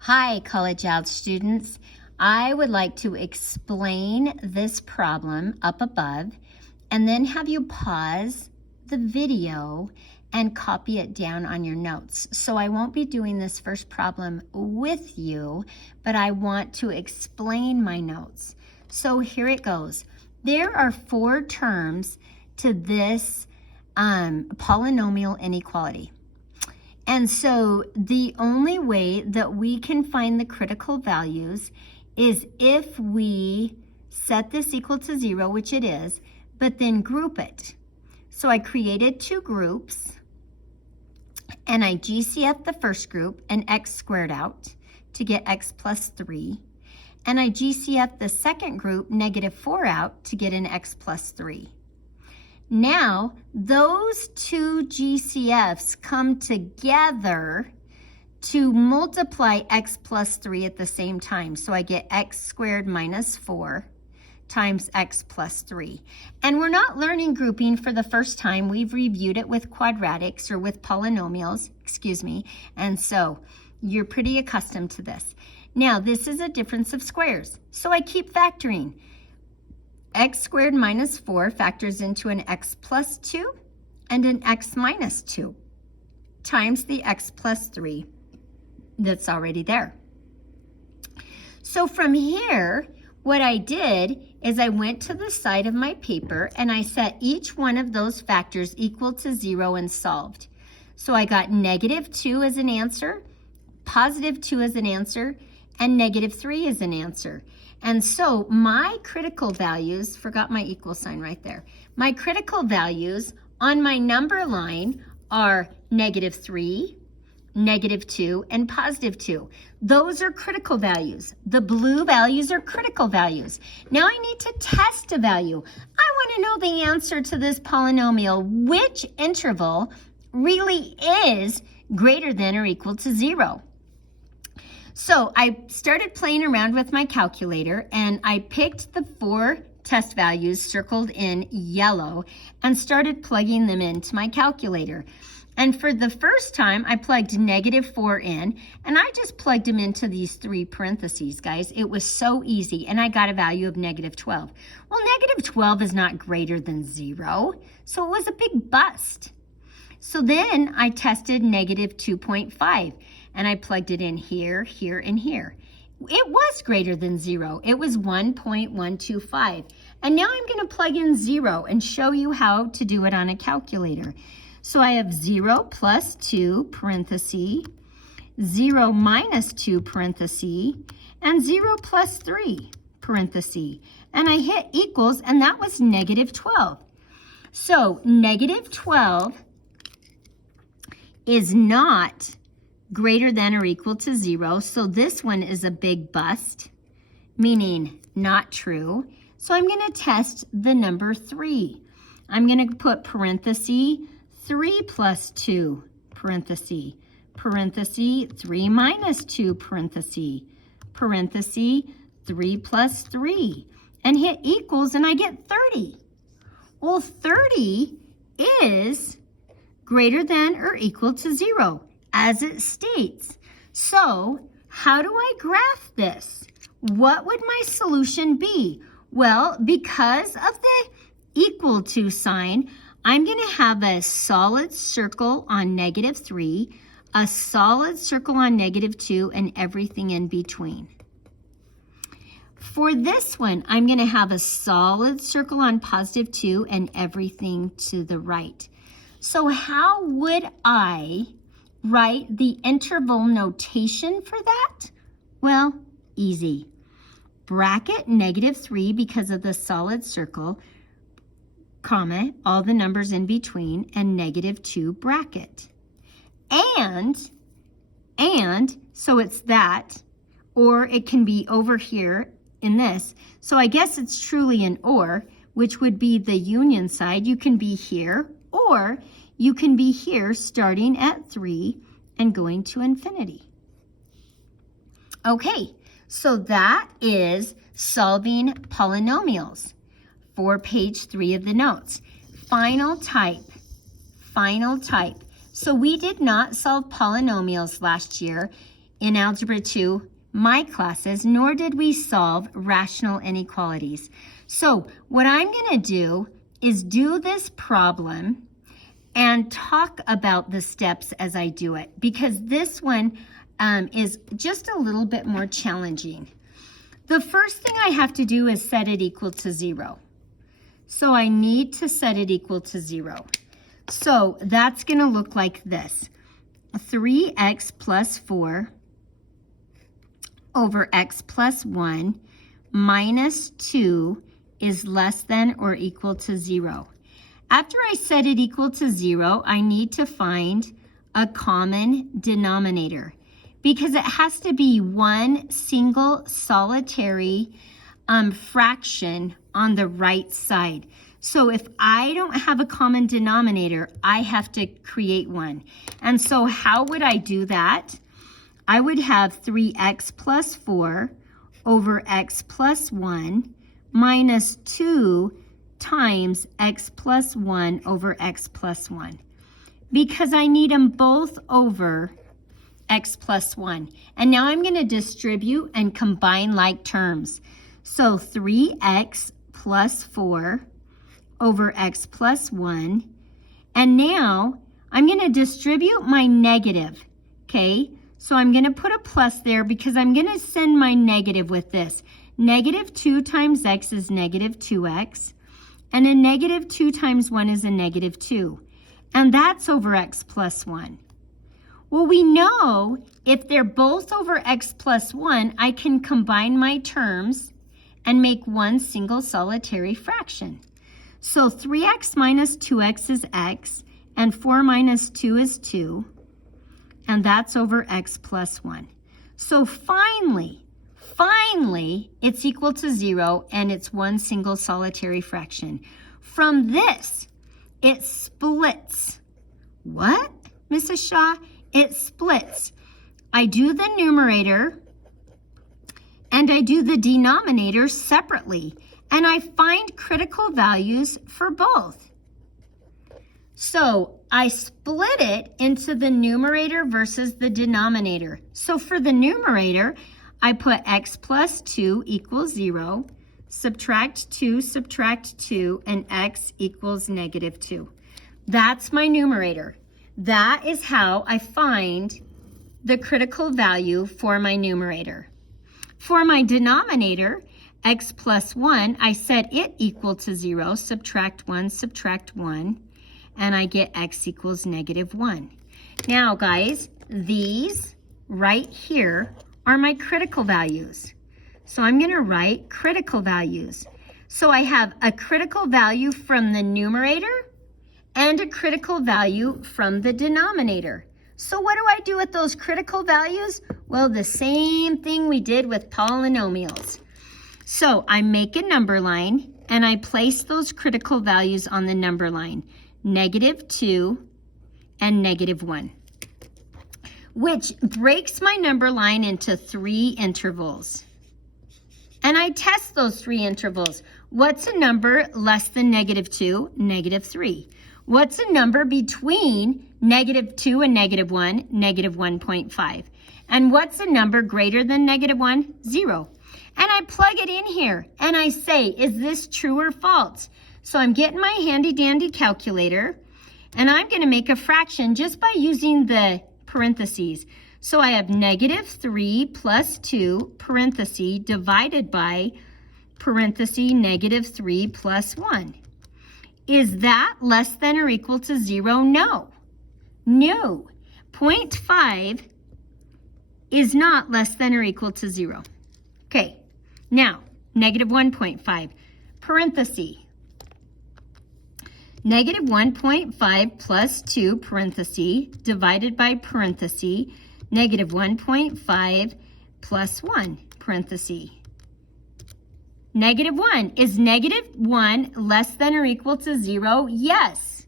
Hi, College Out students. I would like to explain this problem up above and then have you pause the video and copy it down on your notes. So I won't be doing this first problem with you, but I want to explain my notes. So here it goes. There are 4 terms to this polynomial inequality. And so the only way that we can find the critical values is if we set this equal to 0, which it is, but then group it. So I created 2 groups, and I GCF the first group and x squared out to get x plus 3. And I GCF the second group, -4 out, to get an x plus 3. Now, those 2 GCFs come together to multiply x plus 3 at the same time. So I get x squared minus 4 times x plus 3. And we're not learning grouping for the first time. We've reviewed it with quadratics or with polynomials, and so you're pretty accustomed to this. Now, this is a difference of squares, so I keep factoring. X squared minus 4 factors into an x plus 2 and an x minus 2 times the x plus 3 that's already there. So from here, what I did is I went to the side of my paper and I set each one of those factors equal to 0 and solved. So I got -2 as an answer, +2 as an answer, and -3 as an answer. And so my critical values, forgot my equal sign right there. My critical values on my number line are -3, -2, and +2. Those are critical values. The blue values are critical values. Now I need to test a value. I want to know the answer to this polynomial. Which interval really is greater than or equal to 0? So I started playing around with my calculator and I picked the 4 test values circled in yellow and started plugging them into my calculator. And for the first time, I plugged -4 in, and I just plugged them into these 3 parentheses, guys. It was so easy, and I got a value of -12. Well, -12 is not greater than 0, so it was a big bust. So then I tested -2.5, and I plugged it in here, here, and here. It was greater than 0. It was 1.125. And now I'm going to plug in 0 and show you how to do it on a calculator. So I have 0 plus 2, parenthesis, 0 minus 2, parenthesis, and 0 plus 3, parenthesis. And I hit equals, and that was -12. So -12 is not greater than or equal to 0. So this one is a big bust, meaning not true. So I'm going to test the number 3. I'm going to put parenthesis 3 plus 2, parenthesis, 3 minus 2, parenthesis, 3 plus 3, and hit equals, and I get 30. Well, 30 is greater than or equal to 0, as it states. So how do I graph this? What would my solution be? Well, because of the equal to sign, I'm going to have a solid circle on -3, a solid circle on -2, and everything in between. For this one, I'm going to have a solid circle on +2 and everything to the right. So how would I write the interval notation for that? Well, easy. Bracket -3 because of the solid circle, comma, all the numbers in between, and -2 bracket. And so it's that, or it can be over here in this. So I guess it's truly an or, which would be the union side. You can be here, or you can be here starting at 3 and going to infinity. Okay, so that is solving polynomials for page 3 of the notes. Final type. So we did not solve polynomials last year. in Algebra 2, my classes, nor did we solve rational inequalities. So what I'm going to do is do this problem and talk about the steps as I do it, because this one is just a little bit more challenging. The first thing I have to do is set it equal to 0. So I need to set it equal to 0. So that's going to look like this. 3x plus 4 over x plus 1 minus 2 is less than or equal to 0. After I set it equal to 0, I need to find a common denominator because it has to be one single solitary fraction on the right side. So if I don't have a common denominator, I have to create one. And so how would I do that? I would have 3x plus 4 over x plus 1 minus 2 times x plus 1 over x plus 1. Because I need them both over x plus 1. And now I'm going to distribute and combine like terms. So 3x plus 4 over x plus 1. And now I'm going to distribute my negative, okay? So I'm going to put a plus there because I'm going to send my negative with this. Negative 2 times x is negative 2x. And a negative 2 times 1 is a negative 2. And that's over x plus 1. Well, we know if they're both over x plus 1, I can combine my terms and make one single solitary fraction. So 3x minus 2x is x, and 4 minus 2 is 2, and that's over x plus 1. So finally, it's equal to 0, and it's one single solitary fraction. From this, it splits. What, Mrs. Shaw? It splits. I do the numerator and I do the denominator separately, and I find critical values for both. So I split it into the numerator versus the denominator. So for the numerator, I put x plus 2 equals 0, subtract 2, and x equals negative 2. That's my numerator. That is how I find the critical value for my numerator. For my denominator, x plus 1, I set it equal to 0, subtract 1, and I get x equals negative 1. Now, guys, these right here are my critical values. So I'm going to write critical values. So I have a critical value from the numerator and a critical value from the denominator. So what do I do with those critical values? Well, the same thing we did with polynomials. So I make a number line and I place those critical values on the number line, negative 2 and negative 1, which breaks my number line into 3 intervals. And I test those 3 intervals. What's a number less than negative 2? Negative 3. What's a number between negative 2 and negative 1? Negative 1.5. And what's a number greater than negative 1? 0. And I plug it in here and I say, is this true or false? So I'm getting my handy dandy calculator and I'm going to make a fraction just by using the parentheses. So I have negative 3 plus 2 parenthesis divided by parenthesis negative 3 plus 1. Is that less than or equal to 0? No. No. 0.5 is not less than or equal to 0. Okay. Now, negative 1.5, parenthesis. Negative 1.5 plus 2 parenthesis divided by parenthesis negative 1.5 plus 1 parenthesis. Negative 1. Is negative 1 less than or equal to 0? Yes.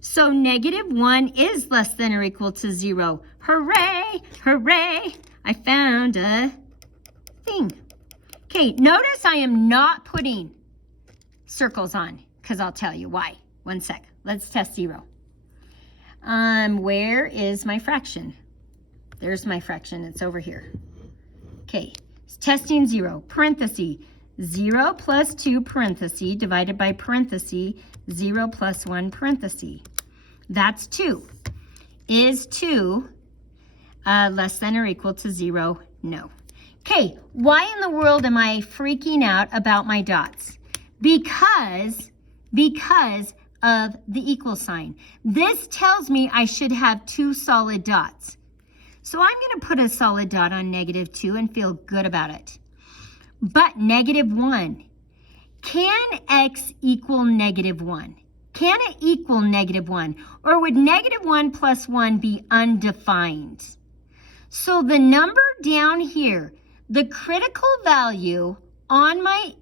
So negative 1 is less than or equal to 0. Hooray! Hooray! I found a thing. Okay, notice I am not putting circles on because I'll tell you why. One sec. Let's test 0. Where is my fraction? There's my fraction. It's over here. Okay, testing 0, parenthesis, 0 plus 2 parenthesis divided by parenthesis, 0 plus 1 parenthesis. That's 2. Is 2 less than or equal to 0? No. Okay, why in the world am I freaking out about my dots? Because of the equal sign. This tells me I should have 2 solid dots. So I'm going to put a solid dot on -2 and feel good about it. But -1, can x equal -1? Can it equal -1? Or would -1 plus 1 be undefined? So the number down here, the critical value on my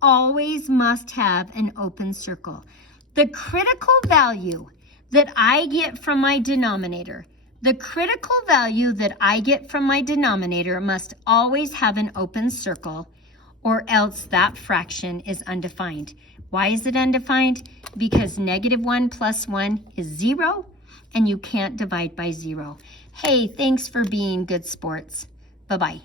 always must have an open circle. The critical value that I get from my denominator, must always have an open circle, or else that fraction is undefined. Why is it undefined? Because -1 plus 1 is 0, and you can't divide by 0. Hey, thanks for being good sports. Bye-bye.